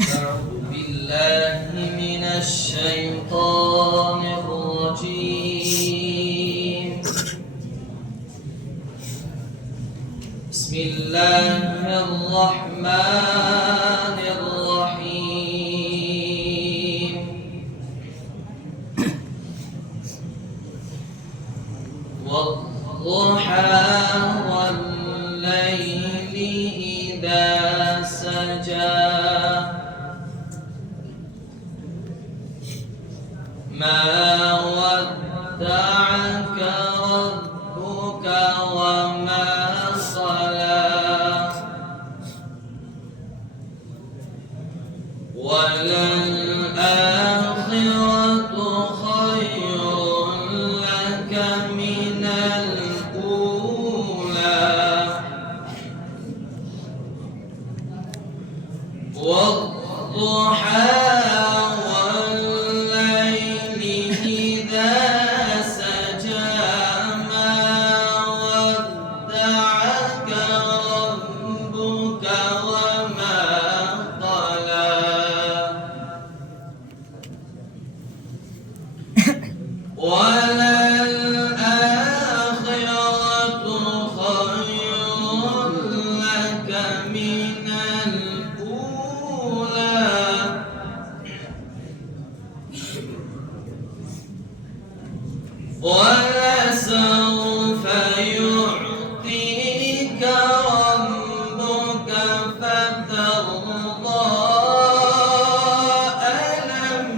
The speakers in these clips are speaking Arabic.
أعوذ بالله من الشيطان الرجيم. بسم الله الرحمن الرحيم. والضحى والليل إذا سجى ما ودعك ربك وما صلى وللآخرة خير لك من الأولى والضحى وللآخرة خير لك من الأولى ولسوف يعطيك ربك فترضى ألم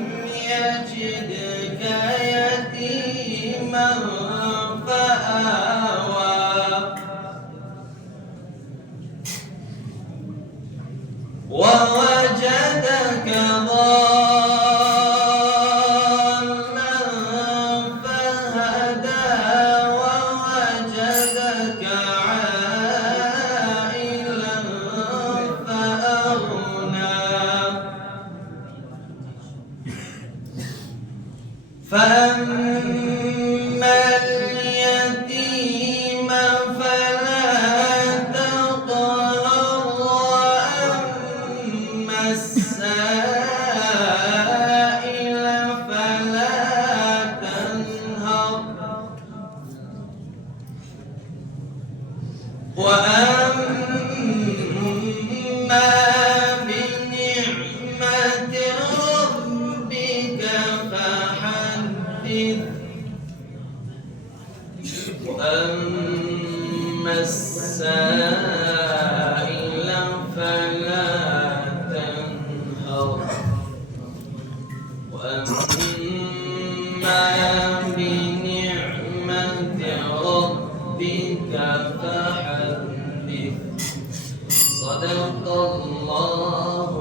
يجدك يتيما فآوى ووجدك ضالا فهدى ووجدك عائلا فأغنى فأما اليتيم فلا تقهر وأما السائل فلا تنهر وأما بنعمة ربك فحدث وأما السائل فلا تنهر وأما بنعمة ربك فحدث صدق الله